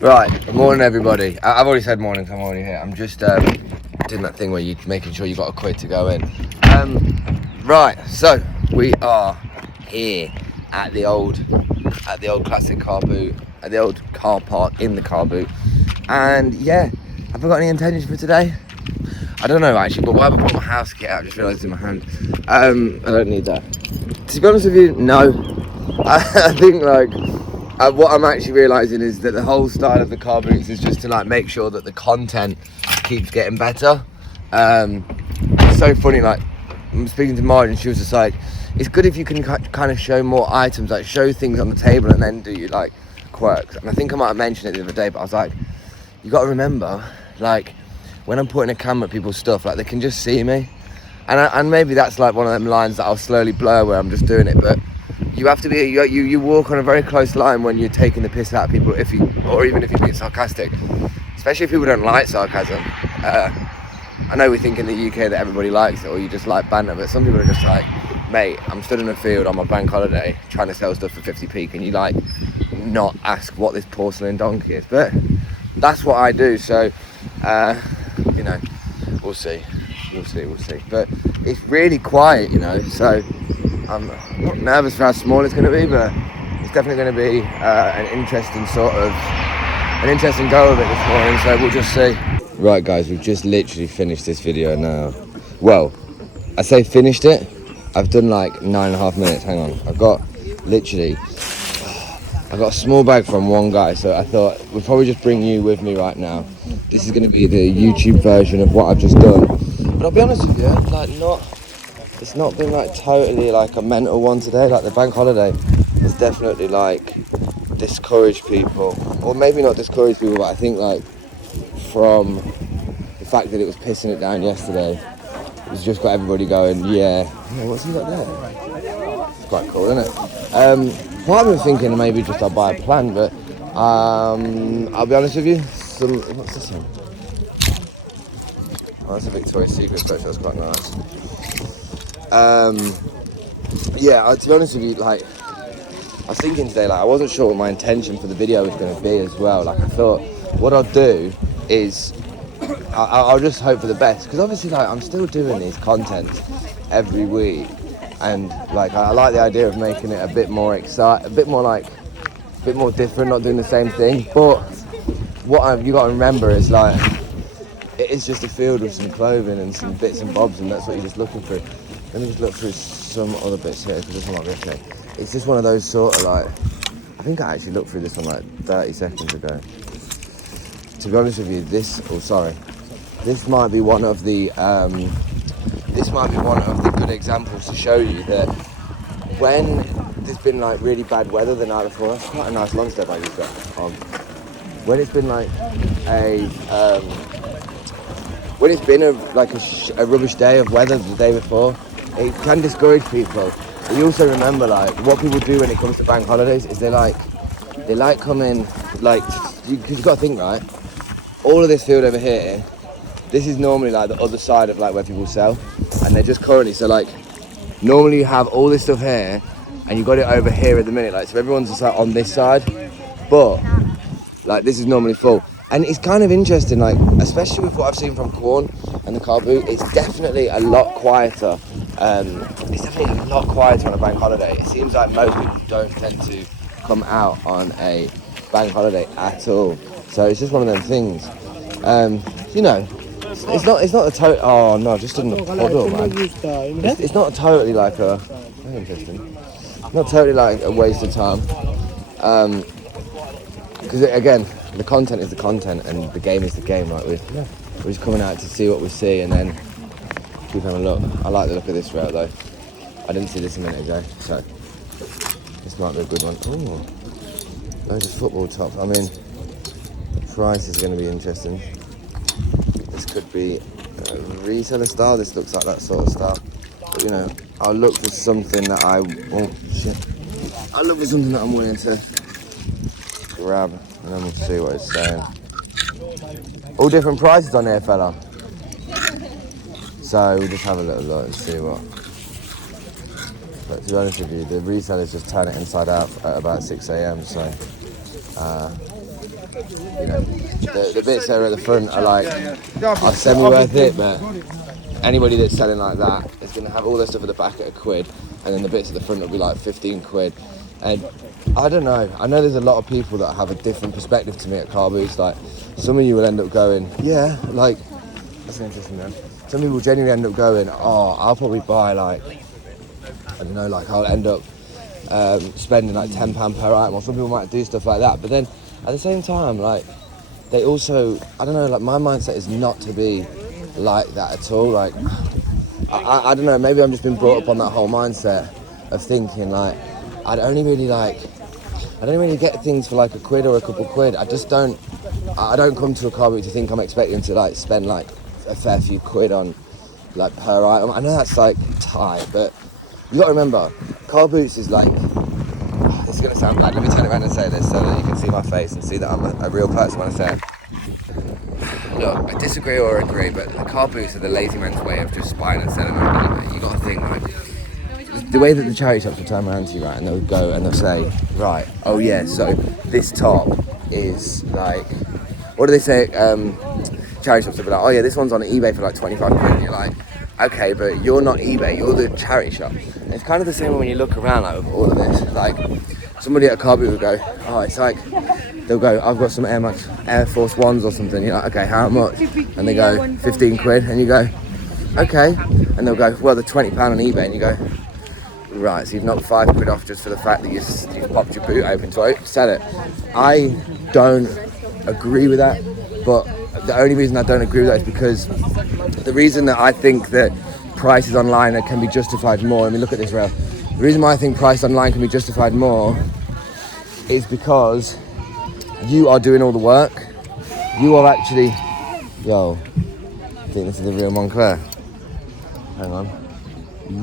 Right, good morning everybody. I've already said morning, so I'm already here. I'm just doing that thing where you're making sure you got a quid to go in. Right, so we are here at the old classic car boot, at the old car park in the car boot. And yeah, have I got any intentions for today? I don't know actually, but why have I brought my house kit out? I just realised it's in my hand. I don't need that. To be honest with you, no. I think what I'm actually realising is that the whole style of the car boots is just to like make sure that the content keeps getting better. It's so funny, like I'm speaking to Marge and she was just like, it's good if you can kind of show more items, like show things on the table and then do you like quirks. And I think I might have mentioned it the other day, but I was like, you got to remember, like when I'm putting a camera at people's stuff, like they can just see me. And maybe that's like one of them lines that I'll slowly blur where I'm just doing it, but you have to be, you walk on a very close line when you're taking the piss out of people, or even if you're being sarcastic, especially if people don't like sarcasm. I know we think in the UK that everybody likes it, or you just like banter, but some people are just like, mate, I'm stood in a field on my bank holiday trying to sell stuff for 50p, can you like not ask what this porcelain donkey is? But that's what I do, so you know, we'll see. But it's really quiet, you know, so I'm not nervous for how small it's going to be, but it's definitely going to be an interesting go of it this morning, so we'll just see. Right guys, we've just literally finished this video now. Well, I say finished it, I've done like 9.5 minutes, hang on. I got a small bag from one guy, so I thought we'll probably just bring you with me right now. This is going to be the YouTube version of what I've just done. But I'll be honest with you, like it's not been like totally like a mental one today. Like the bank holiday has definitely like discouraged people, or maybe not discouraged people, but I think like from the fact that it was pissing it down yesterday, it's just got everybody going, yeah, what's he got there? It's quite cool, isn't it? Part of me was thinking maybe just I'll buy a plant, but I'll be honest with you, what's this one? Oh, that's a Victoria's Secret special, that's quite nice. Yeah, to be honest with you, like, I was thinking today, like, I wasn't sure what my intention for the video was going to be as well. Like, I thought, what I'll do is, I'll just hope for the best. Because obviously, like, I'm still doing these contents every week. And, like, I like the idea of making it a bit more exciting, a bit more different, not doing the same thing. But what you got to remember is, like, it is just a field with some clothing and some bits and bobs, and that's what you're just looking through. Let me just look through some other bits here, because this one might be okay. It's just one of those sort of like, I think I actually looked through this one like 30 seconds ago. To be honest with you, this might be one of the good examples to show you that when there's been like really bad weather the night before, that's quite a nice Lonsdale I used that on. When it's been like when it's been a rubbish day of weather the day before, it can discourage people. But you also remember, like, what people do when it comes to bank holidays is they like coming, like, because you've got to think, right, all of this field over here, this is normally like the other side of like where people sell, and they're just currently, so like, normally you have all this stuff here, and you got it over here at the minute, like, so everyone's just like on this side, but like this is normally full. And it's kind of interesting, like, especially with what I've seen from Quorn and the car boot, it's definitely a lot quieter. It's definitely a lot quieter on a bank holiday. It seems like most people don't tend to come out on a bank holiday at all. So it's just one of them things. You know, it's not a total. Oh no, just in the puddle, man. It's not totally like a. That's interesting. Not totally like a waste of time. Because again, the content is the content and the game is the game. Like we're just coming out to see what we see and then keep having a look. I like the look of this route though. I didn't see this a minute ago, so this might be a good one. Ooh, loads of football tops. I mean, the price is going to be interesting. This could be a reseller style. This looks like that sort of style. But you know, I'll look for something that I won't. I'll look for something that I'm willing to grab, and then we'll see what it's saying. All different prices on here, fella. So we'll just have a little look and see what. But to be honest with you, the resellers just turn it inside out at about 6 a.m. So you know, the bits that are at the front are like, are semi worth it, but anybody that's selling like that is going to have all their stuff at the back at £1, and then the bits at the front will be like 15 quid. And I don't know, I know there's a lot of people that have a different perspective to me at car booths. Like, some of you will end up going, yeah, like, that's interesting man. Some people genuinely end up going, oh, I'll probably buy like, I don't know, like I'll end up spending like £10 per item, or some people might do stuff like that. But then at the same time, like, they also, I don't know, like my mindset is not to be like that at all. Like, I don't know, maybe I'm just been brought up on that whole mindset of thinking like, I don't really get things for like £1 or a couple quid. I don't come to a car booth to think I'm expecting to like spend like a fair few quid on like per item. I know that's like tight, but you gotta remember, car boots is like, this is gonna sound bad, let me turn around and say this so that you can see my face and see that I'm a real person when I say it. Look, I disagree or agree, but the car boots are the lazy man's way of just buying and selling on eBay. You gotta think like, the way that the charity shops will turn around to you, right, and they'll go and they'll say, right, oh yeah, so this top is like, what do they say, charity shops will be like, oh yeah, this one's on eBay for like 25 quid, and you're like, okay, but you're not eBay, you're the charity shop. And it's kind of the same when you look around like with all of this, like, somebody at a car booth will go, oh, it's like, they'll go, I've got some Air Force Ones or something, you're like, okay, how much? And they go, 15 quid, and you go, okay, and they'll go, well, they're £20 on eBay, and you go, right, so you've knocked £5 off just for the fact that you've popped your boot open to sell it. I don't agree with that, but the only reason I don't agree with that is because the reason that I think that prices online can be justified more, I mean, look at this rail. The reason why I think price online can be justified more is because you are doing all the work. You are actually, yo, I think this is the real Montclair. Hang on.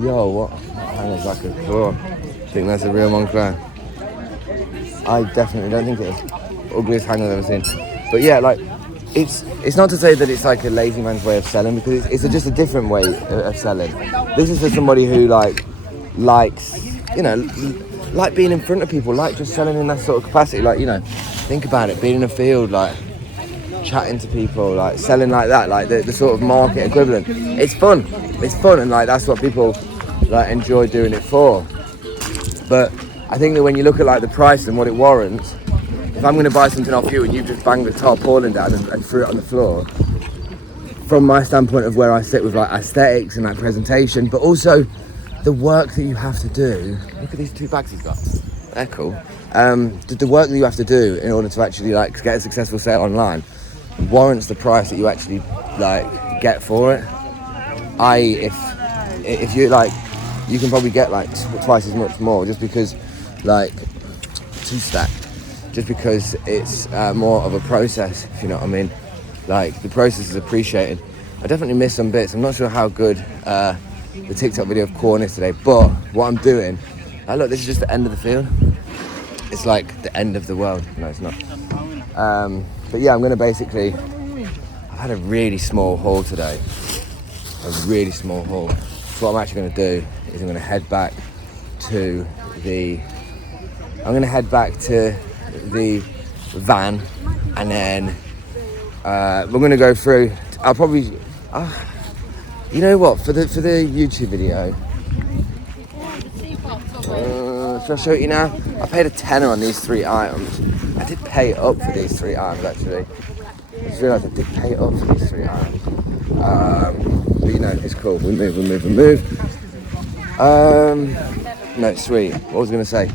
Yo, what? Hang on, like a claw. I think that's a real Montclair. I definitely don't think it is. Ugliest hanger I've ever seen. But yeah, like, it's not to say that it's like a lazy man's way of selling, because it's just a different way of selling. This is for somebody who like likes, you know, like being in front of people, like just selling in that sort of capacity. Like, you know, think about it, being in a field, like chatting to people, like selling like that, like the sort of market equivalent. It's fun, and like that's what people like enjoy doing it for. But I think that when you look at like the price and what it warrants, if I'm going to buy something off you and you've just banged the tarpaulin down and threw it on the floor, from my standpoint of where I sit with like aesthetics and like presentation, but also the work that you have to do. Look at these 2 bags he's got. They're cool. The work that you have to do in order to actually like get a successful sale online warrants the price that you actually like get for it. If you like, you can probably get like twice as much more just because like 2 stack, just because it's more of a process, if you know what I mean. Like, the process is appreciated. I definitely missed some bits. I'm not sure how good the TikTok video of corn is today, but what I'm doing, look, this is just the end of the field. It's like the end of the world. No, it's not. But yeah, I'm gonna basically, I've had a really small haul today. A really small haul. So what I'm actually gonna do is I'm gonna head back to the van, and then we're gonna go through. I'll probably, you know what, for the YouTube video, should I show it you now? I paid a tenner on these 3 items. I did pay it up for these 3 items actually. I just realised I did pay it up for these 3 items. But you know, it's cool. We move. No, sweet. What was I gonna say?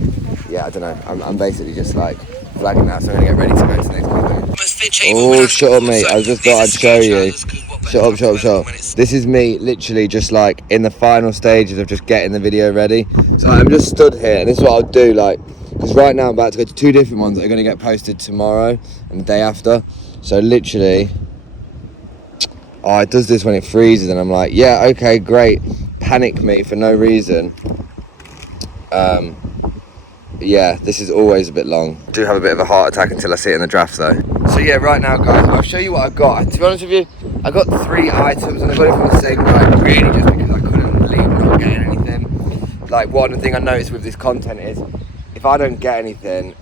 Yeah, I don't know. I'm basically just like flagging that, so I'm gonna get ready to go to the next one. Oh, shut up, mate. I just thought I'd show you. Shut up. This is me literally just like in the final stages of just getting the video ready. So I'm just stood here, and this is what I'll do, like, because right now I'm about to go to 2 different ones that are going to get posted tomorrow and the day after. So literally, it does this when it freezes, and I'm like, yeah, okay, great. Panic me for no reason. Yeah, this is always a bit long. I do have a bit of a heart attack until I see it in the draft though. So yeah, right now guys, I'll show you what I got. To be honest with you, I got 3 items, and I got it from the same guy, really just because I couldn't believe not getting anything. Like, one thing I noticed with this content is, if I don't get anything,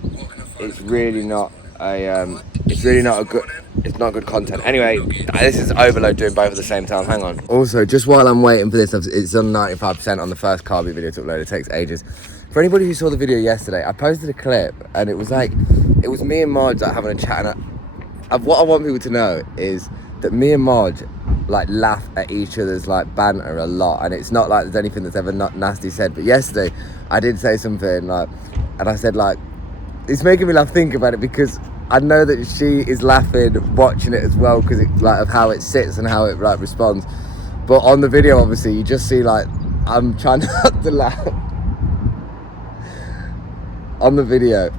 it's really not a It's really not a good, it's not good content. Anyway, this is overload doing both at the same time. Hang on. Also, just while I'm waiting for this, it's on 95% on the first car boot video to upload. It takes ages. For anybody who saw the video yesterday, I posted a clip and it was me and Marge like having a chat, and what I want people to know is that me and Marge like laugh at each other's like banter a lot, and it's not like there's anything that's ever not nasty said. But yesterday I did say something like, and I said like, it's making me laugh thinking about it because I know that she is laughing watching it as well because it's like of how it sits and how it like responds. But on the video, obviously, you just see like I'm trying not to laugh. On the video,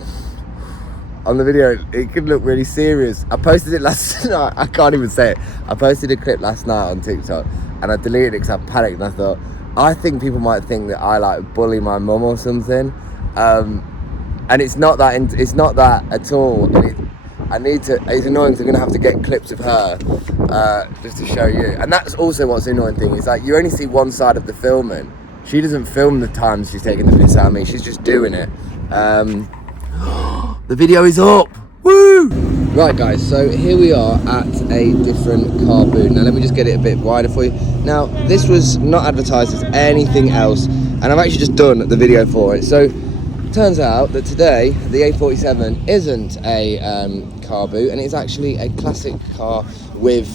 it could look really serious. I posted it last night. I can't even say it. I posted a clip last night on TikTok and I deleted it because I panicked and I thought, I think people might think that I like bully my mum or something. And it's not that. It's not that at all. And it's annoying because I'm gonna have to get clips of her just to show you. And that's also what's the annoying thing. Is like you only see one side of the filming. She doesn't film the times she's taking the piss out of me. She's just doing it. The video is up. Woo! Right, guys. So here we are at a different car boot. Now let me just get it a bit wider for you. Now this was not advertised as anything else, and I've actually just done the video for it. So. Turns out that today the A47 isn't a car boot, and it's actually a classic car with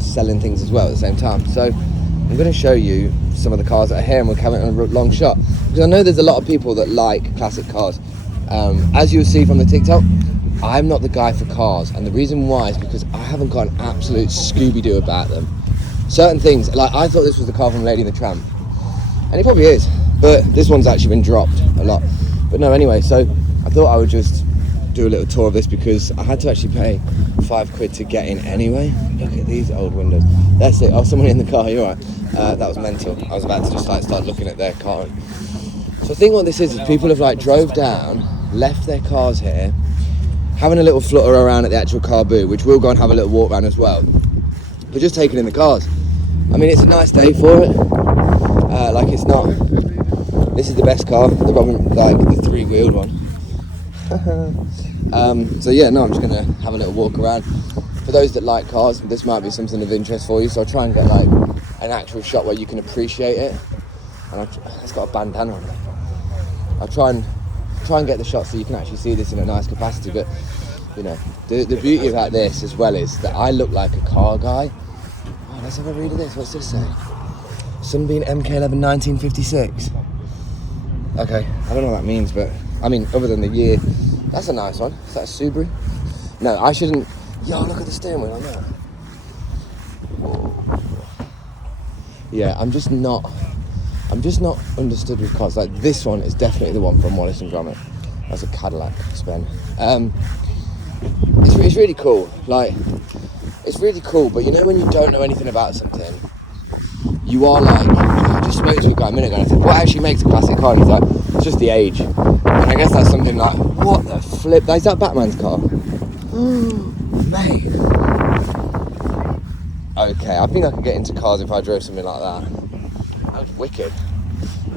selling things as well at the same time. So I'm going to show you some of the cars that are here, and we'll have it on a long shot because I know there's a lot of people that like classic cars. As you'll see from the TikTok, I'm not the guy for cars, and the reason why is because I haven't got an absolute Scooby-Doo about them. Certain things, like I thought this was the car from Lady and the Tramp, and it probably is, but this one's actually been dropped a lot. But no, anyway, so I thought I would just do a little tour of this because I had to actually pay £5 to get in anyway. Look at these old windows. That's it. Oh, someone in the car. You're right. That was mental. I was about to just like start looking at their car. So I think what this is people have like drove down, left their cars here, having a little flutter around at the actual car boot, which we'll go and have a little walk around as well. But just taking in the cars. I mean, it's a nice day for it. Like it's not. This is the best car, the three-wheeled one. So yeah, no, I'm just gonna have a little walk around. For those that like cars, this might be something of interest for you. So I'll try and get like an actual shot where you can appreciate it. And it's got a bandana on it. I'll try and get the shot so you can actually see this in a nice capacity. But you know, the beauty about this as well is that I look like a car guy. Oh, let's have a read of this. What's this say? Sunbeam MK11 1956. Okay, I don't know what that means, but I mean, other than the year, that's a nice one. Is that a Subaru? No, I shouldn't. Yo, look at the steering wheel on that. Yeah, I'm just not understood with cars. Like this one is definitely the one from Wallace and Gromit. That's a Cadillac Spen. It's really cool. Like, it's really cool. But you know when you don't know anything about something, you are like. I just spoke to a guy a minute ago and I said, what actually makes a classic car? And he's like, it's just the age. And I guess that's something like, what the flip? Is that Batman's car? Mate. Okay, I think I could get into cars if I drove something like that. That was wicked.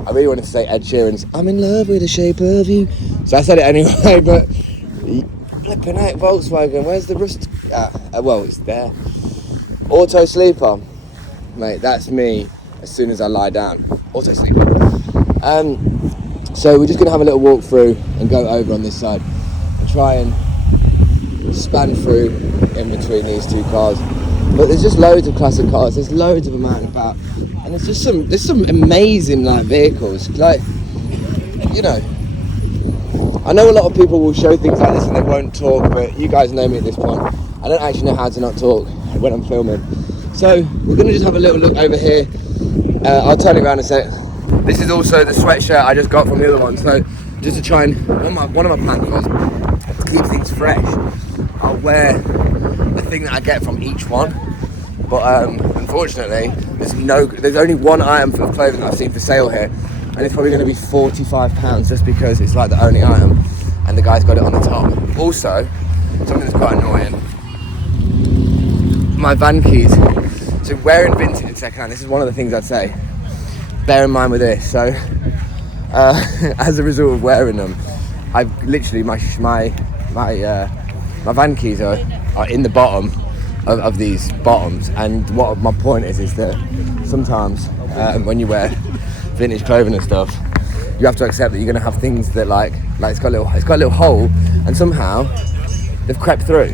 I really wanted to say Ed Sheeran's I'm in love with the shape of you. So I said it anyway, but flipping out Volkswagen, where's the rust? Well, it's there. Auto sleeper. Mate, that's me as soon as I lie down. Auto sleeper. So we're just going to have a little walk through and go over on this side and try and span through in between these two cars. But there's just loads of classic cars. There's loads of them out and about, and there's some amazing like vehicles. Like, you know, I know a lot of people will show things like this and they won't talk, but you guys know me at this point. I don't actually know how to not talk when I'm filming. So we're gonna just have a little look over here. I'll turn it around and say, this is also the sweatshirt I just got from the other one. So just to try and one of my plans was to keep things fresh. I'll wear the thing that I get from each one, but unfortunately there's only one item of clothing that I've seen for sale here, and it's probably going to be £45 just because it's like the only item and the guy's got it on the top. Also, something that's quite annoying, my van keys. So wearing vintage and secondhand, this is one of the things I'd say bear in mind with this. So as a result of wearing them, I've literally my my van keys are in the bottom of these bottoms, and what my point is that sometimes when you wear vintage clothing and stuff, you have to accept that you're going to have things that like it's got a little hole, and somehow they've crept through.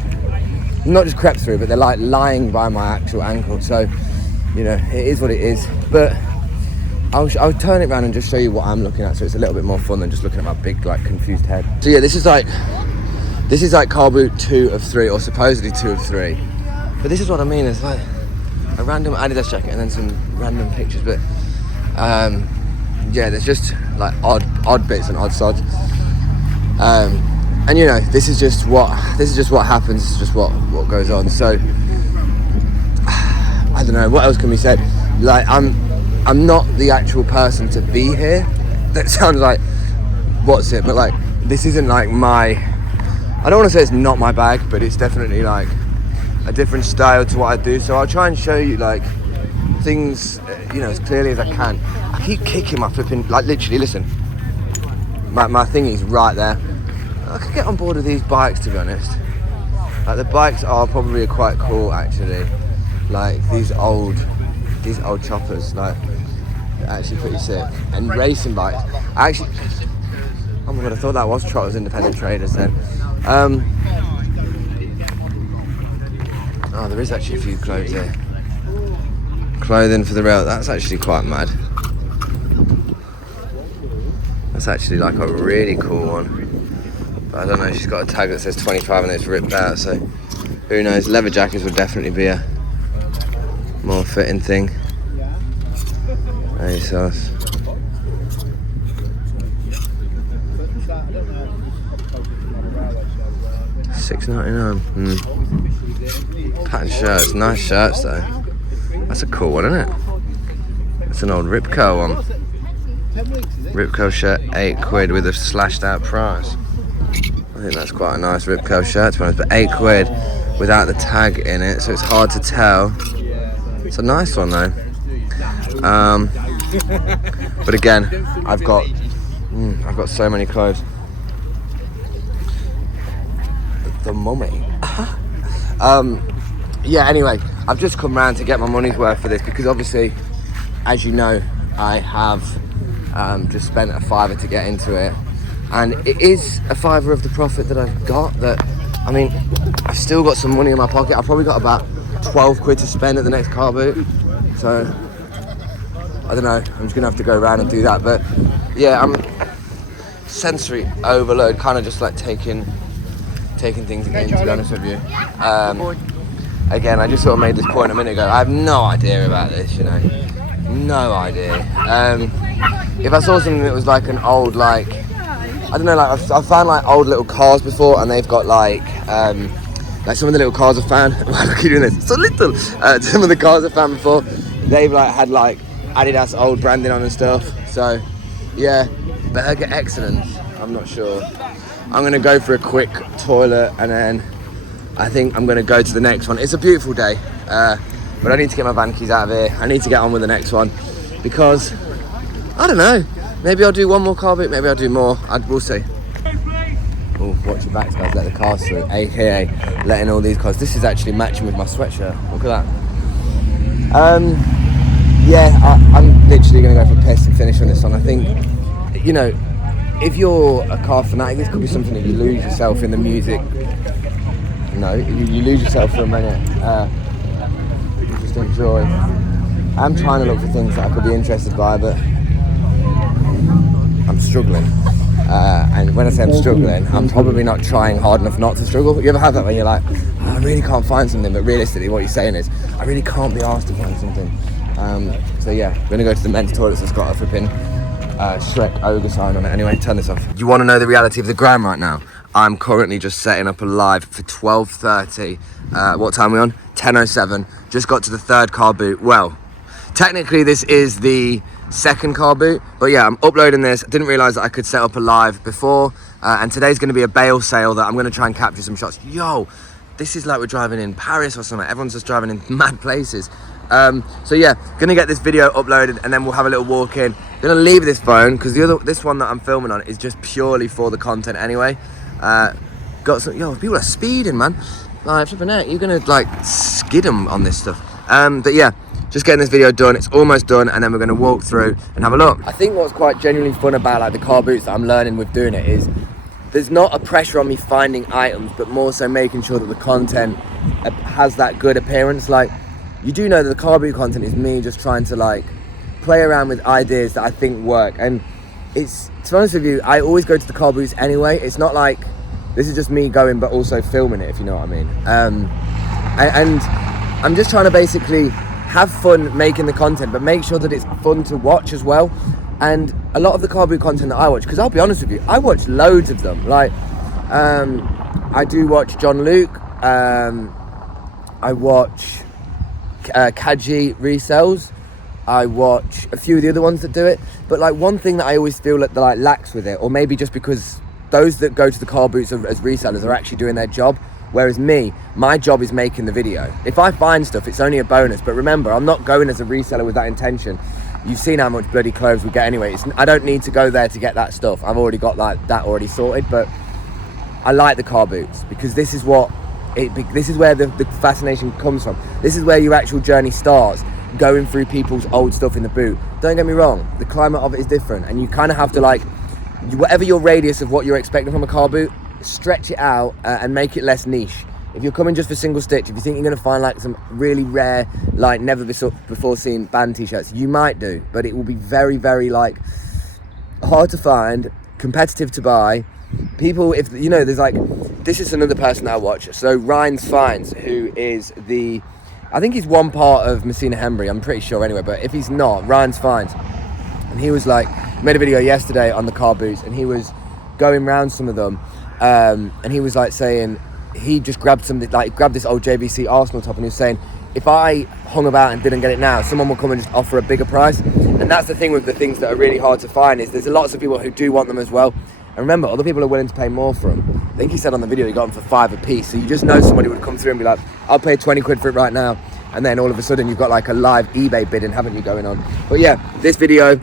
Not just crept through, but they're like lying by my actual ankle. So, you know, it is what it is. But I'll turn it around and just show you what I'm looking at, so it's a little bit more fun than just looking at my big, like, confused head. So yeah, this is like car boot 2 of 3, or supposedly 2 of 3. But this is what I mean. It's like a random Adidas jacket and then some random pictures. But yeah, there's just like odd bits and odd sods. And you know, this is just what happens. This is just what goes on. So I don't know what else can be said. Like I'm not the actual person to be here. That sounds like what's it? But like this isn't like my. I don't want to say it's not my bag, but it's definitely like a different style to what I do. So I'll try and show you like things, you know, as clearly as I can. I keep kicking my flipping, like literally, listen, my thingy's right there. I could get on board with these bikes, to be honest. Like the bikes are probably quite cool actually. Like these old choppers, like they're actually pretty sick. And racing bikes, oh my god, I thought that was Trotters Independent Traders then. Oh, there is actually a few clothes here. Clothing for the rail, that's actually quite mad. That's actually like a really cool one. But I don't know, she's got a tag that says 25 and it's ripped out, so who knows. Leather jackets would definitely be a more fitting thing. Hey, sauce. $6.99. Pattern shirts, nice shirts though. That's a cool one, isn't it? It's an old Ripco one. Ripco shirt, £8 with a slashed out price. I think that's quite a nice Ripco shirt to be honest, but £8 without the tag in it, so it's hard to tell. It's a nice one though. But again, I've got so many clothes. The mummy. Yeah, anyway, I've just come round to get my money's worth for this because obviously, as you know, I have just spent a £5 to get into it, and it is a £5 of the profit that I've got. That, I mean, I've still got some money in my pocket. I've probably got about £12 to spend at the next car boot, so I don't know, I'm just gonna have to go around and do that. But yeah, I'm sensory overload, kind of just like taking things in, to be honest with you. Again, I just sort of made this point a minute ago. I have no idea about this, you know, no idea. If I saw something that was like an old, like, I don't know, like I've found like old little cars before, and they've got like some of the little cars I've found. Why am I doing this? So little. Some of the cars I've found before, they've like had like Adidas old branding on and stuff. So yeah, burger excellence. I'm not sure. I'm gonna go for a quick toilet, and then I think I'm gonna go to the next one. It's a beautiful day, but I need to get my van keys out of here. I need to get on with the next one because I don't know. Maybe I'll do one more car boot. Maybe I'll do more. We'll see. Oh, watch your backs, guys. Let the cars through, aka letting all these cars. This is actually matching with my sweatshirt. Look at that. Yeah, I'm literally gonna go for a piss and finish on this one. I think, you know, if you're a car fanatic, this could be something that you lose yourself in the music. No, you lose yourself for a minute. You just enjoy. I'm trying to look for things that I could be interested by, but I'm struggling. And when I say I'm struggling, I'm probably not trying hard enough not to struggle. You ever have that when you're like, oh, I really can't find something, but realistically what you're saying is, I really can't be asked to find something. So yeah, I'm gonna go to the men's toilet that's got a flipping Shrek ogre sign on it. Anyway, turn this off. You want to know the reality of the gram right now? I'm currently just setting up a live for 12:30. What time are we on? 10:07. Just got to the third car boot. Well, technically this is the second car boot, but yeah, I'm uploading this. I didn't realise that I could set up a live before, and today's going to be a bail sale that I'm going to try and capture some shots. Yo, this is like we're driving in Paris or something. Everyone's just driving in mad places. So yeah, gonna get this video uploaded and then we'll have a little walk in. Gonna leave this phone because this one that I'm filming on is just purely for the content anyway. got some, people are speeding, man. Like, flipping out, you're gonna like skid them on this stuff. But yeah, just getting this video done. It's almost done, and then we're gonna walk through and have a look. I think what's quite genuinely fun about like the car boots that I'm learning with doing it is there's not a pressure on me finding items, but more so making sure that the content has that good appearance. Like, you do know that the car boot content is me just trying to like play around with ideas that I think work. And it's, to be honest with you, I always go to the car boots anyway. It's not like this is just me going but also filming it, if you know what I mean. And I'm just trying to basically have fun making the content, but make sure that it's fun to watch as well. And a lot of the car boot content that I watch, because I'll be honest with you, I watch loads of them. Like, I do watch John Luke, I watch Kaji Resells, I watch a few of the other ones that do it. But like, one thing that I always feel that like lacks with it, or maybe just because those that go to the car boots as resellers are actually doing their job, whereas me, my job is making the video. If I find stuff, it's only a bonus. But remember, I'm not going as a reseller with that intention. You've seen how much bloody clothes we get anyway. I don't need to go there to get that stuff. I've already got like that already sorted. But I like the car boots because this is where the fascination comes from. This is where your actual journey starts, going through people's old stuff in the boot. Don't get me wrong, the climate of it is different, and you kind of have to like, whatever your radius of what you're expecting from a car boot, stretch it out and make it less niche. If you're coming just for single stitch, if you think you're going to find like some really rare, like never before seen band t-shirts, you might do, but it will be very, very like hard to find, competitive to buy. People, if you know, there's like, this is another person I watch. So Ryan's Finds, who is I think he's one part of Messina Hembry, I'm pretty sure anyway, but if he's not, Ryan's Finds. And he was like, made a video yesterday on the car boots, and he was going around some of them, and he was like saying, he just grabbed this old JVC Arsenal top, and he was saying, if I hung about and didn't get it now, someone will come and just offer a bigger price. And that's the thing with the things that are really hard to find, is there's lots of people who do want them as well. And remember, other people are willing to pay more for them. I think he said on the video he got them for $5 a piece. So you just know somebody would come through and be like, I'll pay 20 quid for it right now. And then all of a sudden you've got like a live eBay bidding, haven't you, going on? But yeah, this video,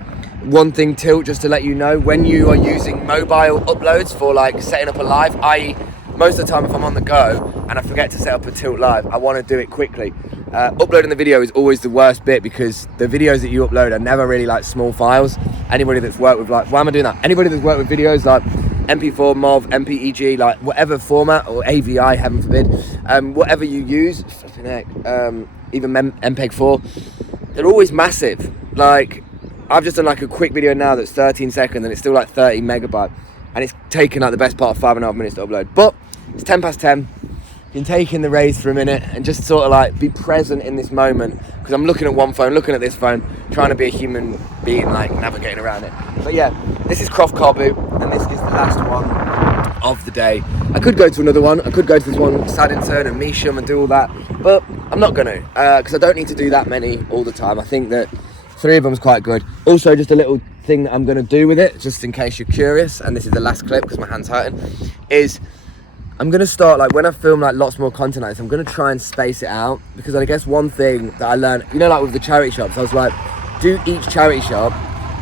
one thing tilt, just to let you know, when you are using mobile uploads for like setting up a live, i.e. most of the time if I'm on the go and I forget to set up a tilt live, I want to do it quickly. Uploading the video is always the worst bit, because the videos that you upload are never really like small files. Anybody that's worked with like, why am I doing that? Anybody that's worked with videos like MP4, MOV, MPEG, like whatever format, or AVI, heaven forbid, whatever you use, even MPEG 4, they're always massive. Like, I've just done like a quick video now that's 13 seconds and it's still like 30 megabyte, and it's taken like the best part of 5.5 minutes to upload. But it's 10 past 10. You can take in the rays for a minute and just sort of like be present in this moment, because I'm looking at one phone, looking at this phone, trying to be a human being, like navigating around it. But yeah, this is Croft Car Boot, and this is the last one of the day. I could go to another one. I could go to this one, Saddington and Measham, and do all that, but I'm not going to, because I don't need to do that many all the time. I think that 3 of them is quite good. Also, just a little thing that I'm going to do with it, just in case you're curious, and this is the last clip because my hand's hurting, is I'm going to start, like when I film like lots more content like this, I'm going to try and space it out, because I guess one thing that I learned, you know, like with the charity shops, I was like, do each charity shop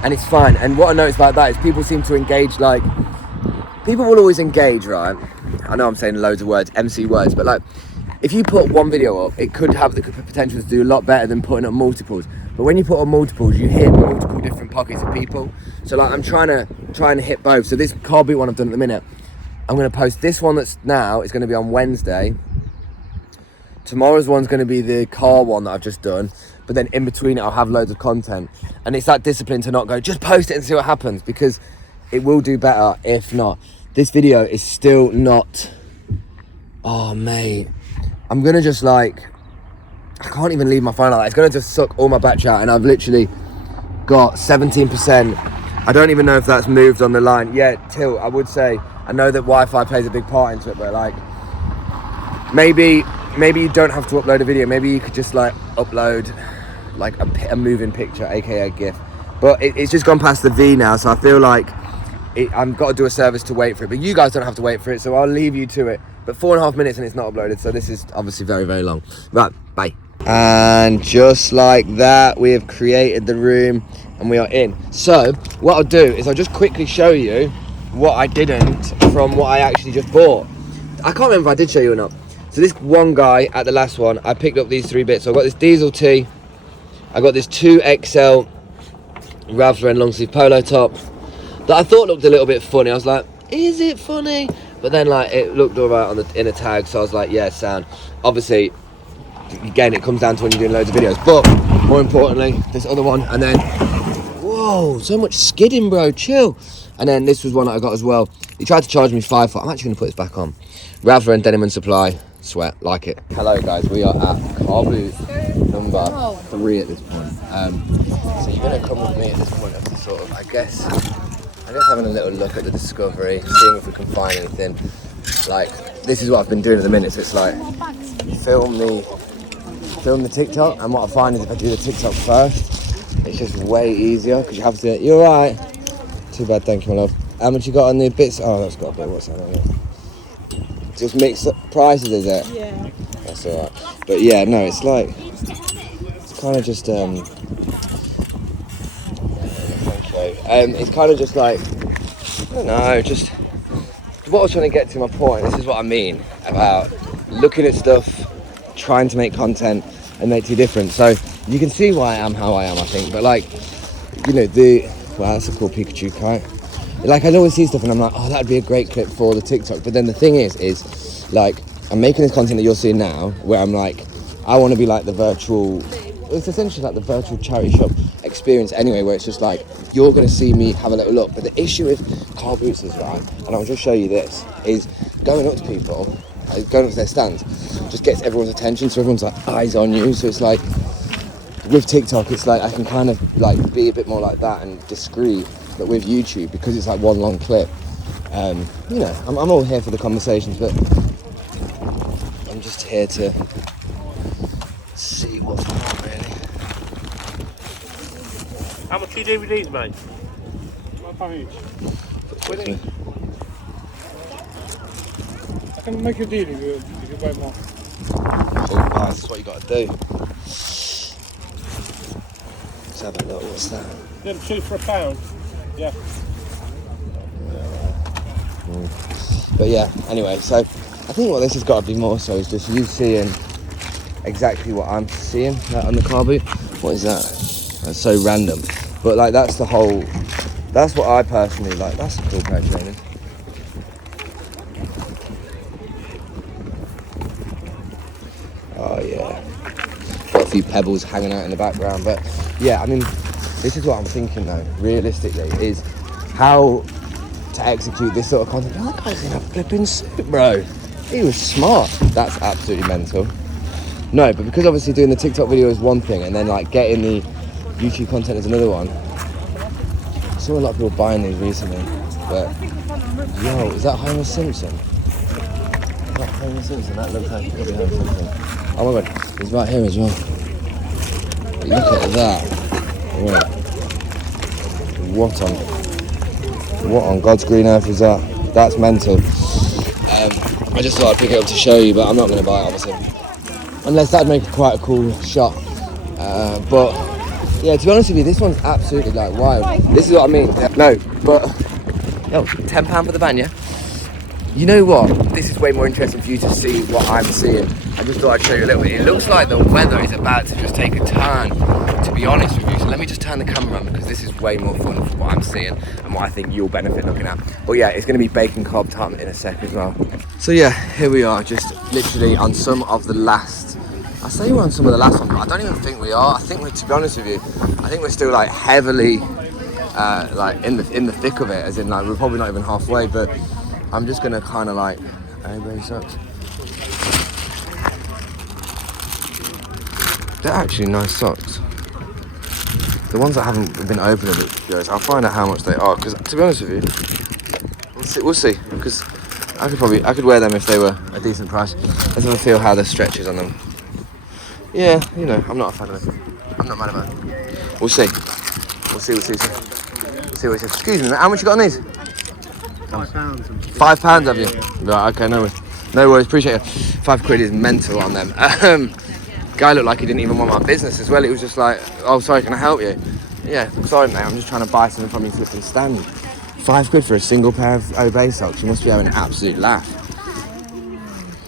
and it's fine. And what I noticed about that is people seem to engage, like, people will always engage, right? I know I'm saying loads of words, MC words, but like, if you put one video up, it could have the potential to do a lot better than putting up multiples. But when you put on multiples, you hit multiple different pockets of people. So like, I'm trying to hit both. So this car boot one I've done at the minute, I'm going to post this one that's now, it's going to be on Wednesday. Tomorrow's one's going to be the car one that I've just done. But then in between it, I'll have loads of content. And it's that discipline to not go, just post it and see what happens, because it will do better if not. This video is still not, oh mate. I'm going to just like, I can't even leave my phone like that. It's going to just suck all my battery out, and I've literally got 17%. I don't even know if that's moved on the line. Yeah, tilt, I would say. I know that Wi-Fi plays a big part into it, but like, maybe you don't have to upload a video. Maybe you could just like upload like a moving picture, aka GIF. But it's just gone past the V now, so I feel like I've got to do a service to wait for it. But you guys don't have to wait for it, so I'll leave you to it. But 4.5 minutes and it's not uploaded, so this is obviously very, very long. Right, bye. And just like that, we have created the room and we are in. So what I'll do is I'll just quickly show you what I didn't from what I actually just bought. I can't remember if I did show you or not. So this one guy at the last one, I picked up these 3 bits. So I got this diesel tee, I got this 2XL Ralph Lauren long sleeve polo top that I thought looked a little bit funny. I was like, is it funny? But then like it looked alright on the inner tag, so I was like, yeah, sound. Obviously, again, it comes down to when you're doing loads of videos. But more importantly, this other one, and then, whoa, so much skidding, bro, chill. And then this was one that I got as well. He tried to charge me 5 for. I'm actually gonna put this back on. Ralph Lauren Denim and Supply, sweat, like it. Hello guys, we are at car boot number 3 at this point. So you're gonna come with me at this point as to sort of, I guess having a little look at the Discovery, seeing if we can find anything. Like, this is what I've been doing at the minute, so it's like, film the TikTok, and what I find is if I do the TikTok first, it's just way easier, because you have to, you're right. Too bad, thank you, my love. How much you got on the bits? Oh, that's got a bit, what's that on here? Just mixed up prices, is it? Yeah. That's alright. But yeah, no, it's like, it's kind of just, it's kind of just like, I don't know, just what I was trying to get to, my point. This is what I mean about looking at stuff, trying to make content and make it different. So you can see why I am how I am, I think. But like, you know, wow, that's a cool Pikachu kite. Like, I always see stuff and I'm like, oh, that'd be a great clip for the TikTok. But then the thing is like, I'm making this content that you're seeing now, where I'm like, I want to be like the virtual, it's essentially like the virtual charity shop experience anyway, where it's just like, you're going to see me have a little look. But the issue with car boots is, right, and I'll just show you this, is going up to people, going up to their stands, just gets everyone's attention, so everyone's like eyes on you. So it's like, with TikTok, it's like I can kind of like be a bit more like that and discreet. But with YouTube, because it's like one long clip, you know, I'm all here for the conversations, but I'm just here to see what's going on, really. How much are your DVDs, mate? £1 each. I can make a deal if you buy more. Oh, nice, that's what you got to do. Let's have a look, what's that? Them 2 for £1. Yeah. But yeah, anyway, so I think what this has got to be more so is just you seeing exactly what I'm seeing on the car boot. What is that? That's so random. But like, that's the whole, that's what I personally like. That's a cool pair of trainers. Oh yeah. Got a few pebbles hanging out in the background, but yeah, I mean, this is what I'm thinking though, realistically, is how to execute this sort of content. Oh, that guy's in a flipping suit, bro. He was smart. That's absolutely mental. No, but because obviously doing the TikTok video is one thing, and then like getting the YouTube content is another one. I saw a lot of people buying these recently, but yo, is that Homer Simpson? Is that Homer Simpson? That looks like it could be Homer Simpson. Oh my god, he's right here as well. But look at that. Right. What on God's green earth is that? That's mental. I just thought I'd pick it up to show you, but I'm not going to buy it, obviously. Unless that'd make quite a cool shot. But yeah, to be honest with you, this one's absolutely like wild. This is what I mean. No, but yo, £10 for the van, yeah? You know what? This is way more interesting for you to see what I'm seeing. I just thought I'd show you a little bit. It looks like the weather is about to just take a turn, to be honest with you. So let me just turn the camera on, because this is way more fun for what I'm seeing and what I think you'll benefit looking at. But yeah, it's going to be bacon cob tart in a sec as well. So yeah, here we are, just literally on some of the last, I say we're on some of the last ones, but I don't even think we are. I think we're, to be honest with you, I think we're still like heavily like in the thick of it, as in like we're probably not even halfway, but I'm just gonna kind of like, everybody sucks. They're actually nice socks. The ones that haven't been opened a bit, guys, I'll find out how much they are, because to be honest with you, we'll see, because I could wear them if they were a decent price. Let's have a feel how the stretch is on them. Yeah, you know, I'm not a fan of it. I'm not mad about it. We'll see. We'll see what it says. Excuse me, how much you got on these? £5. £5 have you? Yeah. Right, okay, no worries, appreciate it. £5 is mental on them. Guy looked like he didn't even want my business as well. It was just like, oh, sorry, can I help you? Yeah, sorry mate, I'm just trying to buy something from your flipping stand. £5 for a single pair of Obey socks. You must be having an absolute laugh.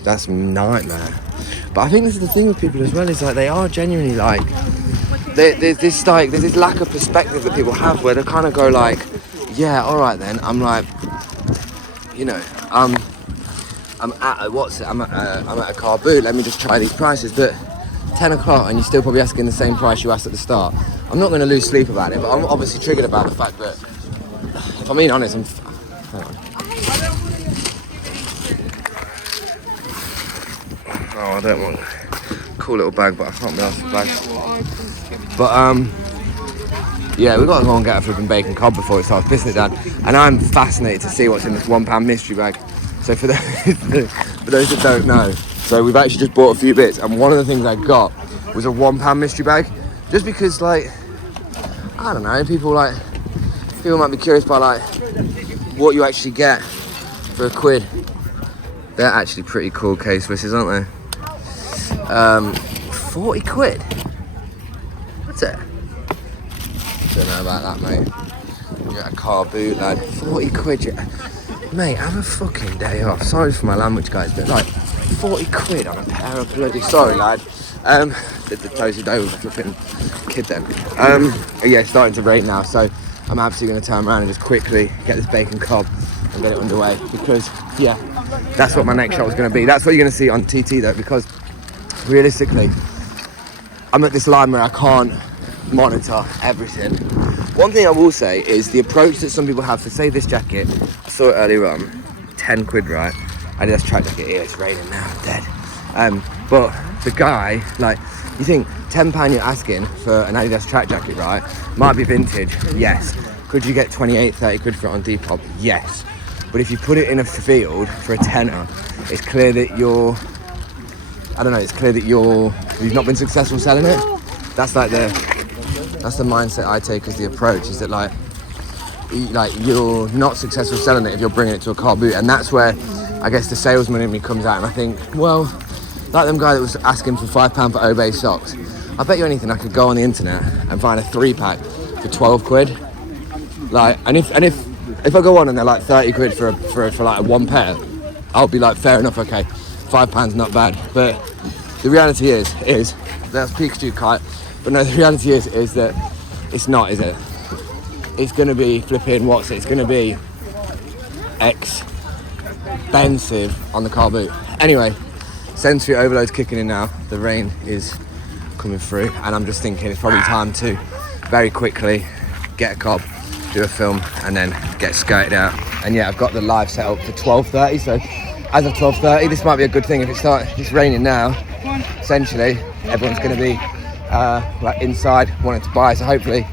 that's nightmare. But I think this is the thing with people as well, is like they are genuinely like, there's this lack of perspective that people have where they kind of go like, yeah, all right then. I'm like, you know, I'm at a car boot. Let me just try these prices. But 10 o'clock and you're still probably asking the same price you asked at the start. I'm not going to lose sleep about it, but I'm obviously triggered about the fact that, if I'm being honest, hang on. Oh, I don't want a cool little bag, but I can't be asked for bags. But yeah, we've got to go and get a flipping bacon cob before it starts pissing it down. And I'm fascinated to see what's in this £1 mystery bag. So for those that don't know, so we've actually just bought a few bits, and one of the things I got was a £1 mystery bag, just because, like, I don't know, people might be curious about like what you actually get for a quid. They're actually pretty cool K-Swisses, aren't they? 40 quid. What's it? Don't know about that, mate. You get a car boot, lad. 40 quid. Mate, have a fucking day off. Sorry for my language, guys, but like 40 quid on a pair of bloody. Sorry, lad. Did the toasted dough with a flipping kid then. Yeah, it's starting to rain now, so I'm absolutely going to turn around and just quickly get this bacon cob and get it underway, because yeah, that's what my next shot was going to be. That's what you're going to see on TT though, because realistically, I'm at this line where I can't monitor everything. One thing I will say is the approach that some people have for, say, this jacket. I saw it earlier on, 10 quid, right? Adidas track jacket here, it's raining now, I'm dead. But the guy, like, you think £10 you're asking for an Adidas track jacket, right? Might be vintage, yes. Could you get 28, 30 quid for it on Depop? Yes. But if you put it in a field for a tenner, it's clear that you've not been successful selling it. That's the mindset I take as the approach, is that like you're not successful selling it if you're bringing it to a car boot. And that's where I guess the salesman in me comes out, and I think, well, like them guy that was asking for £5 for Obey socks, I bet you anything I could go on the internet and find a 3-pack for 12 quid. Like, and if I go on and they're like 30 quid for like a one pair, I'll be like, fair enough, okay, £5 not bad. But the reality is that's Pikachu kite. But no, the reality is that it's not, is it? It's going to be flipping, it's going to be expensive on the car boot. Anyway, sensory overload's kicking in now. The rain is coming through, and I'm just thinking it's probably time to very quickly get a cob, do a film, and then get skirted out. And yeah, I've got the live set up for 12:30, so as of 12:30, this might be a good thing. If it's raining now, essentially everyone's going to be like inside wanting to buy, so hopefully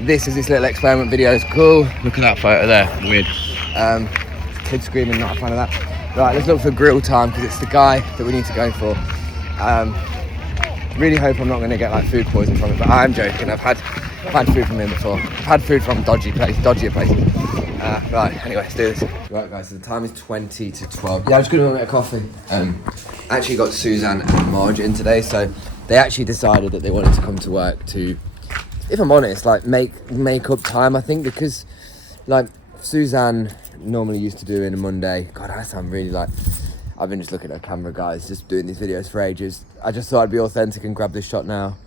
this little experiment video is cool. Look at that photo there, weird. Kids screaming, not a fan of that. Right, let's look for grill time, because it's the guy that we need to go for. Really hope I'm not going to get like food poisoning from it, but I'm joking. I've had food from him before. I've had food from dodgier places. Right, anyway, let's do this. Right guys, so the time is 20 to 12. Yeah, I'm just going to get a coffee. Actually got Suzanne and Marge in today, so they actually decided that they wanted to come to work to, if I'm honest, like make up time, I think, because like Suzanne normally used to do in a Monday. God, I sound really like, I've been just looking at a camera, guys, just doing these videos for ages. I just thought I'd be authentic and grab this shot now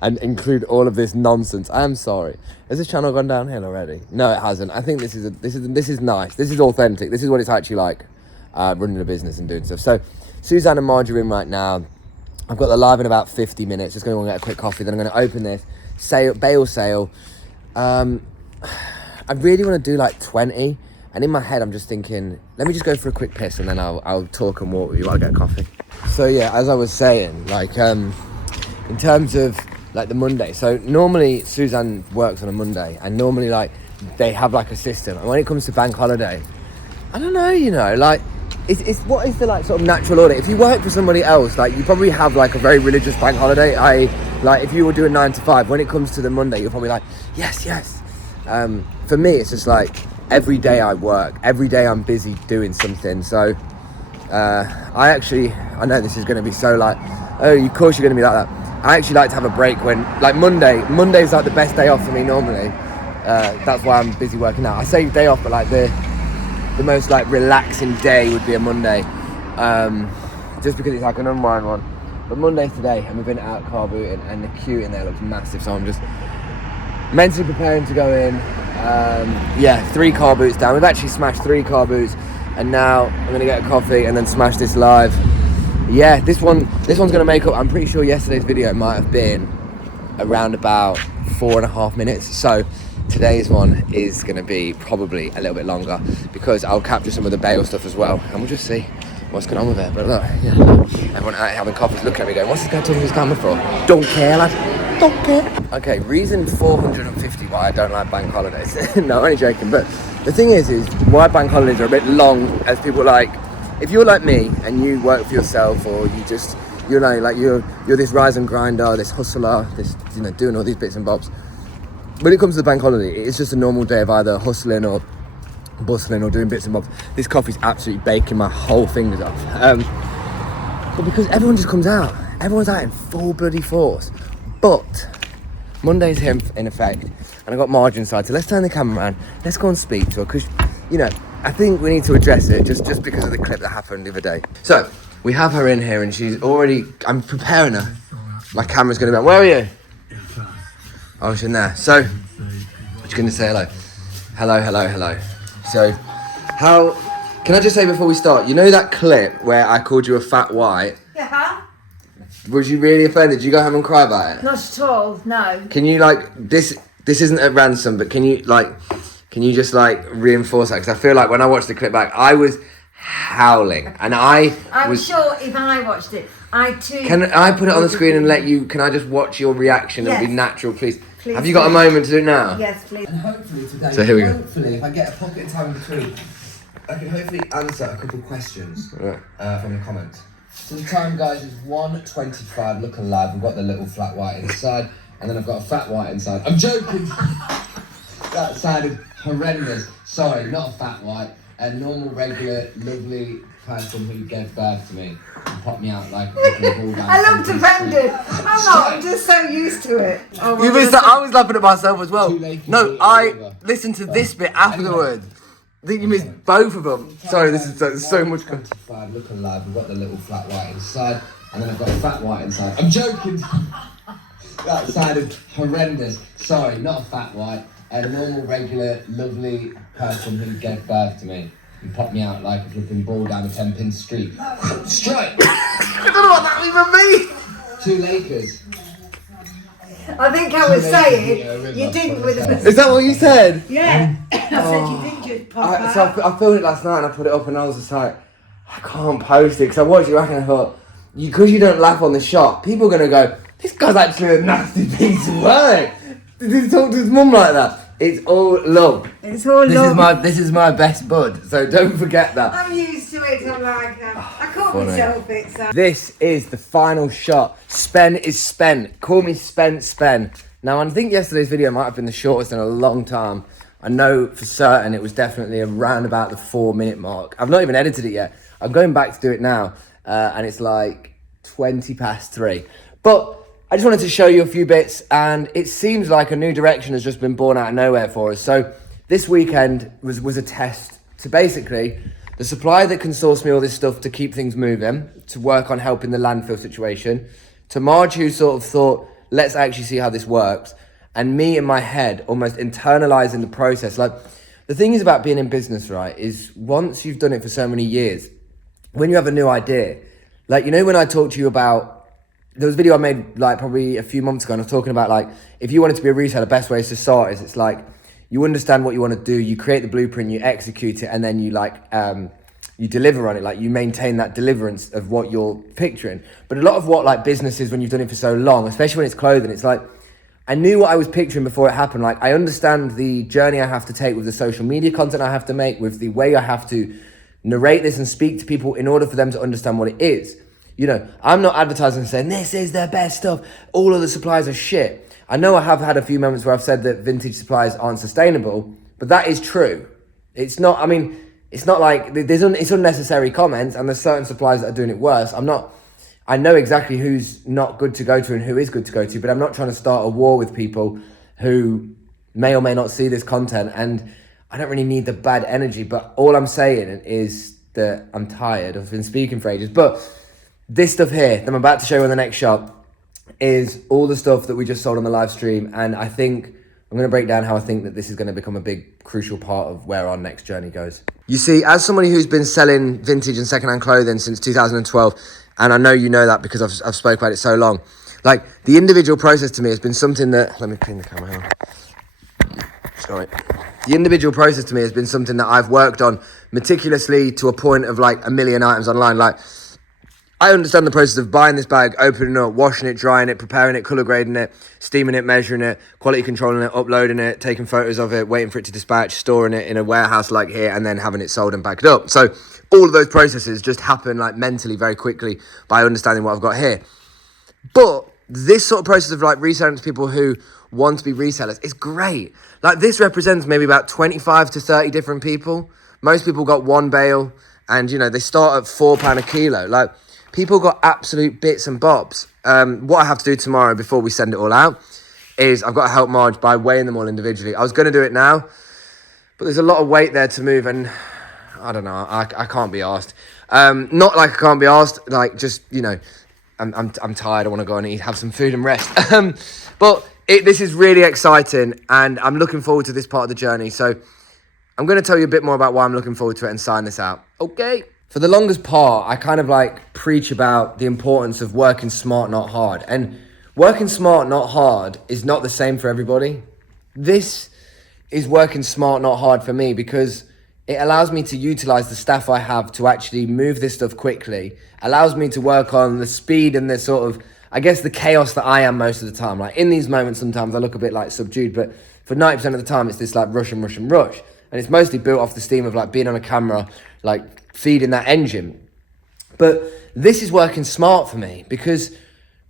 and include all of this nonsense. I am sorry. Has this channel gone downhill already? No, it hasn't. I think this is nice. This is authentic. This is what it's actually like, running a business and doing stuff. So Suzanne and Marge are in right now. I've got the live in about 50 minutes. Just going to get a quick coffee. Then I'm going to open this bail sale. I really want to do like 20. And in my head, I'm just thinking, let me just go for a quick piss, and then I'll talk and walk with you. I'll get a coffee. So yeah, as I was saying, like in terms of like the Monday. So normally Suzanne works on a Monday, and normally like they have like a system. And when it comes to bank holiday, I don't know, you know, like it's what is the like sort of natural order? If you work for somebody else, like you probably have like a very religious bank holiday. Like if you were doing 9 to 5, when it comes to the Monday, you're probably like yes. For me, it's just like every day I work, every day I'm busy doing something. So I know this is going to be so like, oh, of course you're going to be like that. I actually like to have a break when, like Monday's like the best day off for me normally. That's why I'm busy working out. I say day off, but like the most like relaxing day would be a Monday. just because it's like an unwind one. But Monday's today, and we've been out car booting, and the queue in there looks massive, so I'm just mentally preparing to go in. 3 car boots down. We've actually smashed 3 car boots, and now I'm gonna get a coffee and then smash this live. Yeah, this one's gonna make up. I'm pretty sure yesterday's video might have been around about 4.5 minutes, so today's one is gonna be probably a little bit longer because I'll capture some of the bail stuff as well, and we'll just see what's going on with it. But look, yeah, everyone out having coffees looking at me going, what's this guy talking to his camera for? Don't care, lad. Don't care. Okay, reason 450 why I don't like bank holidays. No, I'm only joking. But the thing is why bank holidays are a bit long, as people like, if you're like me and you work for yourself, or you just, you know, like you're this rise and grinder, this hustler, this, you know, doing all these bits and bobs. When it comes to the bank holiday, it's just a normal day of either hustling or bustling or doing bits and bobs. This coffee's absolutely baking my whole fingers off. But because everyone just comes out, everyone's out in full bloody force. But Monday's here in effect, and I've got Marge inside, so let's turn the camera around, let's go and speak to her, because, you know, I think we need to address it just because of the clip that happened the other day. So, we have her in here, and she's already, I'm preparing her. My camera's going to be, where are you? Oh, she's in there. So, I'm just going to say hello. Hello. So, can I just say before we start, you know that clip where I called you a fat white? Yeah. Was you really offended? Did you go home and cry about it? Not at all, no. Can you, like, this isn't a ransom, but can you just, like, reinforce that? Because I feel like when I watched the clip back, I was howling, and I'm sure if I watched it, I too... Can I put it on the screen and can I just watch your reaction and be natural, please? Please. Have you got a moment to do it now? Yes, please. And hopefully today, So here we go. Hopefully, if I get a pocket of time in between, I can hopefully answer a couple of questions from the comments. So the time, guys, is 1:25. Looking live. We've got the little flat white inside, and then I've got a fat white inside. I'm joking. That sounded horrendous. Sorry, not a fat white. A normal, regular, lovely person who gave birth to me and popped me out like a ball down. I looked offended. I'm not, I'm just so used to it. Oh, You missed that. I was laughing at myself as well. No, I listened to this bit afterwards. I think you missed both of them. Sorry, this is so much. 25, looking live. We've got the little flat white inside, and then I've got a fat white inside. I'm joking. That sounded horrendous. Sorry, not a fat white. A normal, regular, lovely person who gave birth to me and popped me out like a flipping ball down a 10-pin street. Strike! I don't know what that even means! 2 Lakers. I think I was saying, you didn't with us. Is that what you said? Yeah. I said you didn't just pop out. So I filmed it last night and I put it up, and I was just like, I can't post it because I watched it back and I thought, because you don't laugh on the shot, people are going to go, this guy's actually a nasty piece of work. Did he talk to his mum like that? It's all love. It's all love. This is my best bud, so don't forget that. I'm used to it. I'm like, I caught myself it. So. This is the final shot. Spen is spent. Call me Spen. Now, I think yesterday's video might have been the shortest in a long time. I know for certain it was definitely around about the 4-minute mark. I've not even edited it yet. I'm going back to do it now, and it's like 3:20. But I just wanted to show you a few bits, and it seems like a new direction has just been born out of nowhere for us. So this weekend was a test to basically the supplier that can source me all this stuff to keep things moving, to work on helping the landfill situation, to Marge, who sort of thought, let's actually see how this works, and me in my head almost internalizing the process. Like, the thing is about being in business, right, is once you've done it for so many years, when you have a new idea, like, you know, when I talked to you about, there was a video I made like probably a few months ago, and I was talking about, like, if you wanted to be a reseller, best ways to start is, it's like, you understand what you want to do, you create the blueprint, you execute it, and then you you deliver on it. Like, you maintain that deliverance of what you're picturing. But a lot of what, like, businesses, when you've done it for so long, especially when it's clothing, it's like, I knew what I was picturing before it happened. Like, I understand the journey I have to take with the social media content I have to make, with the way I have to narrate this and speak to people in order for them to understand what it is. You know, I'm not advertising saying, this is their best stuff, all of the supplies are shit. I know I have had a few moments where I've said that vintage supplies aren't sustainable, but that is true. It's not, I mean, it's not like, it's unnecessary comments, and there's certain suppliers that are doing it worse. I know exactly who's not good to go to and who is good to go to, but I'm not trying to start a war with people who may or may not see this content, and I don't really need the bad energy, but all I'm saying is that I'm tired. I've been speaking for ages. But this stuff here that I'm about to show you on the next shop is all the stuff that we just sold on the live stream. And I think I'm going to break down how I think that this is going to become a big, crucial part of where our next journey goes. You see, as somebody who's been selling vintage and secondhand clothing since 2012, and I know you know that because I've spoke about it so long, like the individual process to me has been something that, let me clean the camera, hang on. Sorry. The individual process to me has been something that I've worked on meticulously to a point of like a million items online. Like, I understand the process of buying this bag, opening it up, washing it, drying it, preparing it, colour grading it, steaming it, measuring it, quality controlling it, uploading it, taking photos of it, waiting for it to dispatch, storing it in a warehouse like here, and then having it sold and packed up. So all of those processes just happen like mentally very quickly by understanding what I've got here. But this sort of process of like reselling to people who want to be resellers is great. Like, this represents maybe about 25 to 30 different people. Most people got one bale, and you know, they start at £4 a kilo. Like, people got absolute bits and bobs. What I have to do tomorrow before we send it all out is I've got to help Marge by weighing them all individually. I was going to do it now, but there's a lot of weight there to move, and I don't know, I can't be asked. Not like I can't be asked, like just, you know, I'm tired, I want to go and eat, have some food and rest. But this is really exciting, and I'm looking forward to this part of the journey. So I'm going to tell you a bit more about why I'm looking forward to it and sign this out. Okay. For the longest part, I kind of like preach about the importance of working smart, not hard. And working smart, not hard is not the same for everybody. This is working smart, not hard for me, because it allows me to utilize the staff I have to actually move this stuff quickly, allows me to work on the speed and the sort of, I guess, the chaos that I am most of the time. Like, in these moments, sometimes I look a bit like subdued, but for 90% of the time, it's this like rush and rush and rush. And it's mostly built off the steam of like being on a camera, like feeding that engine. But this is working smart for me because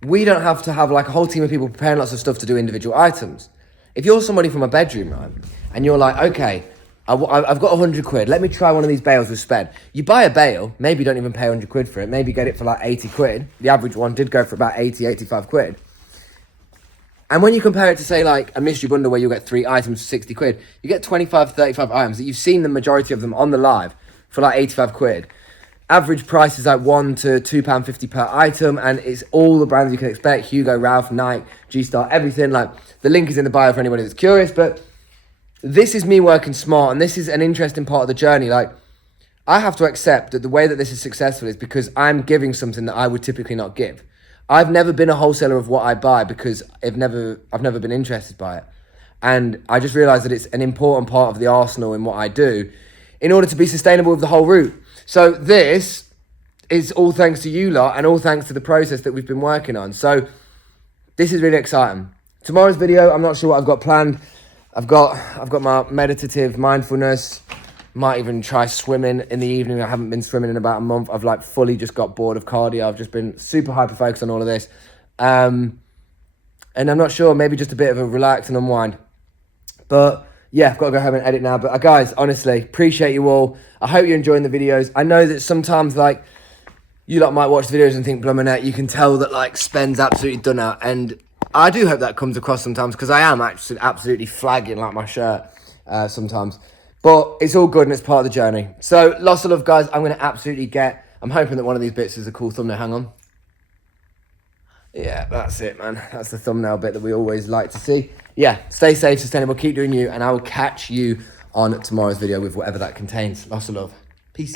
we don't have to have like a whole team of people preparing lots of stuff to do individual items. If you're somebody from a bedroom, right, and you're like, okay, I've got 100 quid, let me try one of these bales with Sped. You buy a bale, maybe you don't even pay 100 quid for it, maybe get it for like 80 quid. The average one did go for about 80, 85 quid. And when you compare it to, say, like a mystery bundle where you get 3 items for 60 quid, you get 25, 35 items that you've seen the majority of them on the live for like 85 quid. Average price is like £1 to £2.50 per item, and it's all the brands you can expect: Hugo, Ralph, Nike, G-Star, everything. Like, the link is in the bio for anybody that's curious. But this is me working smart, and this is an interesting part of the journey. Like, I have to accept that the way that this is successful is because I'm giving something that I would typically not give. I've never been a wholesaler of what I buy because I've never been interested by it. And I just realized that it's an important part of the arsenal in what I do in order to be sustainable with the whole route. So this is all thanks to you lot and all thanks to the process that we've been working on. So this is really exciting. Tomorrow's video, I'm not sure what I've got planned. I've got my meditative mindfulness. Might even try swimming in the evening. I haven't been swimming in about a month. I've like fully just got bored of cardio. I've just been super hyper focused on all of this. And I'm not sure, maybe just a bit of a relax and unwind. But yeah, I've got to go home and edit now. But guys, honestly, appreciate you all. I hope you're enjoying the videos. I know that sometimes like you lot might watch the videos and think, Blumminette, you can tell that like Spen's absolutely done out. And I do hope that comes across sometimes, because I am actually absolutely flagging like my shirt sometimes. But it's all good and it's part of the journey. So, lots of love, guys. I'm going to absolutely I'm hoping that one of these bits is a cool thumbnail. Hang on. Yeah, that's it, man. That's the thumbnail bit that we always like to see. Yeah, stay safe, sustainable, keep doing you, and I will catch you on tomorrow's video with whatever that contains. Lots of love. Peace.